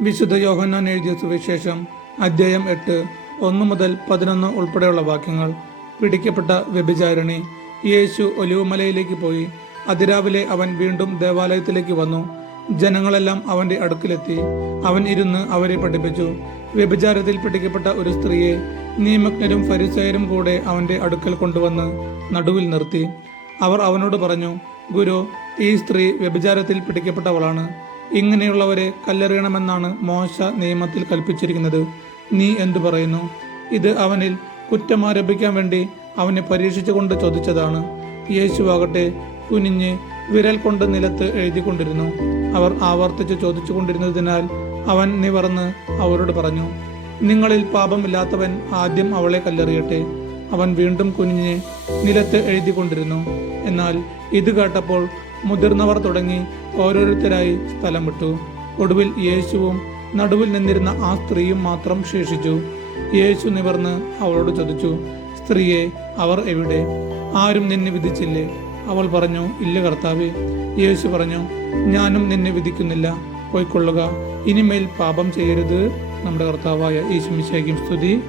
വിശുദ്ധ യോഹന്നാൻ എഴുതിയ സുവിശേഷം അധ്യായം എട്ട് ഒന്ന് മുതൽ പതിനൊന്ന് ഉൾപ്പെടെയുള്ള വാക്യങ്ങൾ. പിടിക്കപ്പെട്ട വ്യഭിചാരിണി യേശു ഒലിവുമലയിലേക്ക് പോയി. അതിരാവിലെ അവൻ വീണ്ടും ദേവാലയത്തിലേക്ക് വന്നു. ജനങ്ങളെല്ലാം അവന്റെ അടുക്കിലെത്തി. അവൻ ഇരുന്ന് അവരെ പഠിപ്പിച്ചു. വ്യഭിചാരത്തിൽ പിടിക്കപ്പെട്ട ഒരു സ്ത്രീയെ നിയമജ്ഞരും ഫരിസയരും കൂടെ അവന്റെ അടുക്കൽ കൊണ്ടുവന്ന് നടുവിൽ നിർത്തി. അവർ അവനോട് പറഞ്ഞു ഗുരു ഈ സ്ത്രീ വ്യഭിചാരത്തിൽ പിടിക്കപ്പെട്ടവളാണ്. ഇങ്ങനെയുള്ളവരെ കല്ലെറിയണമെന്നാണ് മോശ നിയമത്തിൽ കൽപ്പിച്ചിരിക്കുന്നത്. നീ എന്തു പറയുന്നു? ഇത് അവനിൽ കുറ്റം ആരോപിക്കാൻ വേണ്ടി അവനെ പരീക്ഷിച്ചുകൊണ്ട് ചോദിച്ചതാണ്. യേശുവാകട്ടെ കുനിഞ്ഞ് വിരൽ കൊണ്ട് നിലത്ത് എഴുതിക്കൊണ്ടിരുന്നു. അവർ ആവർത്തിച്ച് ചോദിച്ചുകൊണ്ടിരുന്നതിനാൽ അവൻ നിവർന്ന് അവരോട് പറഞ്ഞു നിങ്ങളിൽ പാപമില്ലാത്തവൻ ആദ്യം അവളെ കല്ലെറിയട്ടെ. അവൻ വീണ്ടും കുനിഞ്ഞ് നിലത്ത് എഴുതിക്കൊണ്ടിരുന്നു. എന്നാൽ ഇത് കേട്ടപ്പോൾ മുതിർന്നവർ തുടങ്ങി ഓരോരുത്തരായി സ്ഥലം വിട്ടു. ഒടുവിൽ യേശുവും നടുവിൽ നിന്നിരുന്ന ആ സ്ത്രീയും മാത്രം ശേഷിച്ചു. യേശു നിവർന്ന് അവളോട് ചോദിച്ചു സ്ത്രീയെ അവർ എവിടെ? ആരും നിന്നെ വിധിച്ചില്ലേ? അവൾ പറഞ്ഞു ഇല്ല കർത്താവേ. യേശു പറഞ്ഞു ഞാനും നിന്നെ വിധിക്കുന്നില്ല. പോയിക്കൊള്ളുക. ഇനിമേൽ പാപം ചെയ്യരുത്. നമ്മുടെ കർത്താവായ യേശു മിശേക്കും സ്തുതി.